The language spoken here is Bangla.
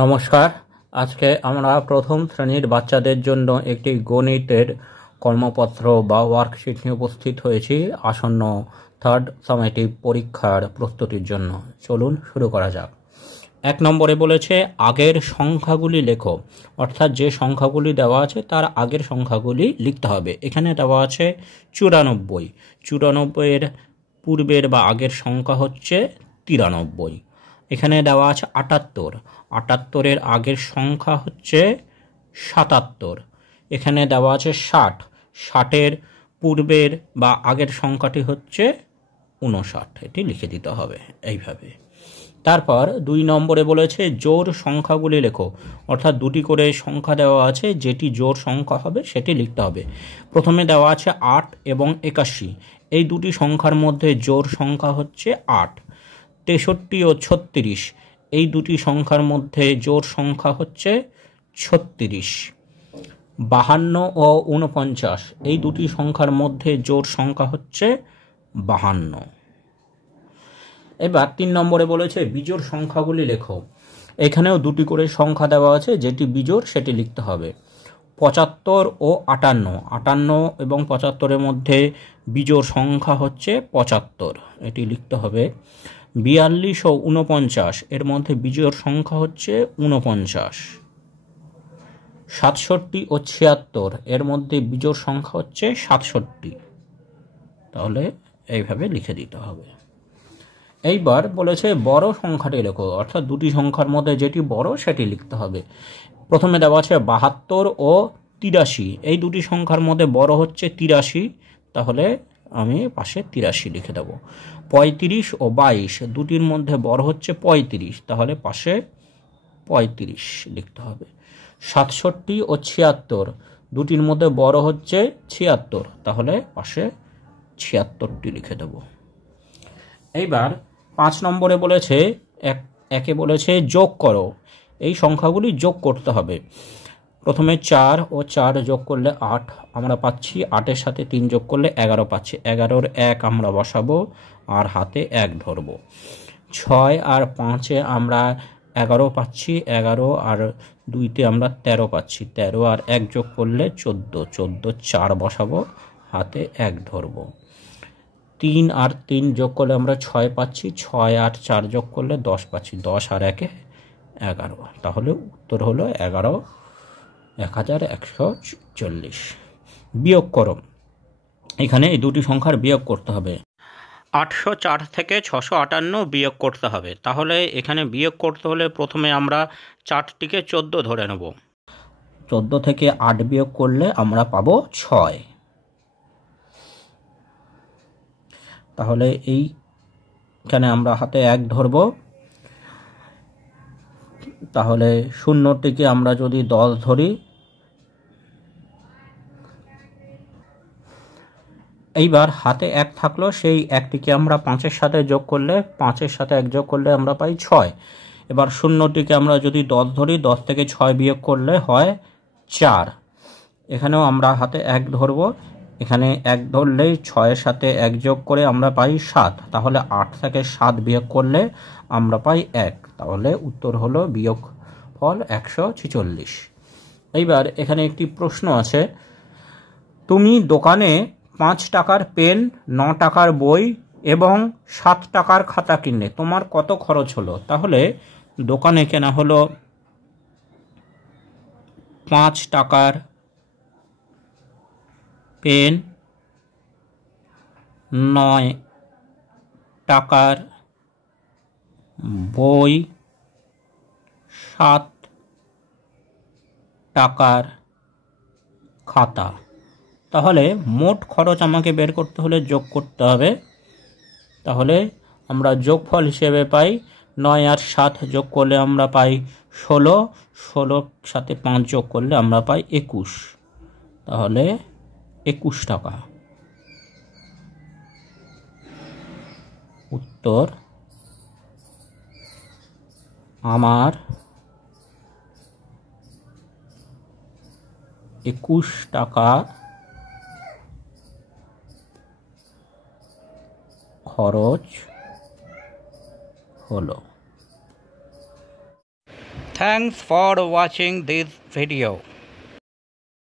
নমস্কার। আজকে আমরা প্রথম শ্রেণীর বাচ্চাদের জন্য একটি গণিতের কর্মপত্র বা ওয়ার্কশিট নিয়ে উপস্থিত হয়েছি আসন্ন থার্ড সামেটিভ পরীক্ষার প্রস্তুতির জন্য। চলুন শুরু করা যাক। 1 নম্বরে বলেছে আগের সংখ্যাগুলি লেখো, অর্থাৎ যে সংখ্যাগুলি দেওয়া আছে তার আগের সংখ্যাগুলি লিখতে হবে। এখানে দেওয়া আছে 94। 94-এর পূর্বের বা আগের সংখ্যা হচ্ছে 93। এখানে দেওয়া আছে 78। 78-এর আগের সংখ্যা হচ্ছে 77। এখানে দেওয়া আছে 60। 60-এর পূর্বের বা আগের সংখ্যাটি হচ্ছে 59। এটি লিখে দিতে হবে এইভাবে। তারপর 2 নম্বরে বলেছে জোড় সংখ্যাগুলি লেখো, অর্থাৎ দুটি করে সংখ্যা দেওয়া আছে, যেটি জোড় সংখ্যা হবে সেটি লিখতে হবে। প্রথমে দেওয়া আছে 8 এবং 81। এই দুটি সংখ্যার মধ্যে জোড় সংখ্যা হচ্ছে 8। 63 ও 36, এই দুটি সংখ্যার মধ্যে জোড় সংখ্যা হচ্ছে 36। 52 ও 49, এই দুটি সংখ্যার মধ্যে জোড় সংখ্যা হচ্ছে 52। এবার 3 নম্বরে বলেছে বিজোড় সংখ্যাগুলি লেখো। এখানেও দুটি করে সংখ্যা দেওয়া আছে, যেটি বিজোড় সেটি লিখতে হবে। 75 ও 58, 58 এবং 75-এর মধ্যে বিজোড় সংখ্যা হচ্ছে 75, এটি লিখতে হবে। 42 ও 49, এর মধ্যে বিজোড় সংখ্যা হচ্ছে 49। 67 ও 76, এর মধ্যে বিজোড় সংখ্যা হচ্ছে 67। তাহলে এইভাবে লিখে দিতে হবে। এইবার বলেছে বড় সংখ্যাটি লেখো, অর্থাৎ দুটি সংখ্যার মধ্যে যেটি বড় সেটি লিখতে হবে। প্রথমে দেওয়া আছে 72 ও 83, এই দুটি সংখ্যার মধ্যে বড় হচ্ছে 83, তাহলে আমি পাশে 83 লিখে দেব। 35 ও 22, দুটির মধ্যে বড় হচ্ছে 35, তাহলে পাশে 35 লিখতে হবে। 67 ও 76, দুটির মধ্যে বড় হচ্ছে 76, তাহলে পাশে 76টি লিখে দেব। এইবার 5 নম্বরে বলেছে একে বলেছে যোগ করো। এই সংখ্যাগুলি যোগ করতে হবে। প্রথমে 4 ও 4 যোগ করলে 8 আমরা পাচ্ছি, 8-এর সাথে 3 যোগ করলে 11 পাচ্ছি। 11-র 1 আমরা বসাবো আর হাতে 1 ধরবো। 6 আর 5-এ আমরা 11 পাচ্ছি, 11 আর 2-তে আমরা 13 পাচ্ছি। 13 আর 1 যোগ করলে 14, 14 4 বসাবো, হাতে 1 ধরবো। 3 আর 3 যোগ করলে আমরা 6 পাচ্ছি, 6 আর 4 যোগ করলে 10 পাচ্ছি। 10 আর 1-এ 11, তাহলে উত্তর হলো 11,140। বিয়োগ করো, এখানে এই দুটি সংখ্যার বিয়োগ করতে হবে। 804 থেকে 658 বিয়োগ করতে হবে। তাহলে এখানে বিয়োগ করতে হলে প্রথমে আমরা 4টিকে 14 ধরে নেব। 14 থেকে 8 বিয়োগ করলে আমরা পাবো 6। তাহলে এইখানে আমরা হাতে 1 ধরব। তাহলে 0টিকে আমরা যদি 10 ধরি, এইবার হাতে 1 থাকলো, সেই 1টিকে আমরা 5-এর সাথে যোগ করলে, 5-এর সাথে 1 যোগ করলে আমরা পাই 6। এবার 0টিকে আমরা যদি 10 ধরি, 10 থেকে 6 বিয়োগ করলে হয় 4। এখানেও আমরা হাতে 1 ধরব। এখানে 1 ধরলেই 6-এর সাথে 1 যোগ করে আমরা পাই 7। তাহলে 8 থেকে 7 বিয়োগ করলে আমরা পাই 1। তাহলে উত্তর হলো বিয়োগ ফল 146। এইবার এখানে একটি প্রশ্ন আছে, তুমি দোকানে 5 টাকার পেন, 9 টাকার বই এবং 7 টাকার খাতা কিনলে, তোমার কত খরচ হলো? তাহলে দোকানে কেনা হলো 5 টাকার পেন, 9 টাকার বই, 7 টাকার খাতা। তাহলে মোট খরচ আমাকে বের করতে হলে যোগ করতে হবে। তাহলে আমরা যোগফল হিসেবে পাই 9 আর 7 যোগ করলে আমরা পাই 16, 16 সাথে 5 যোগ করলে আমরা পাই 21। তাহলে 21 টাকা উত্তর। আমার 21 টাকা খরচ হলো। Thanks for watching this video.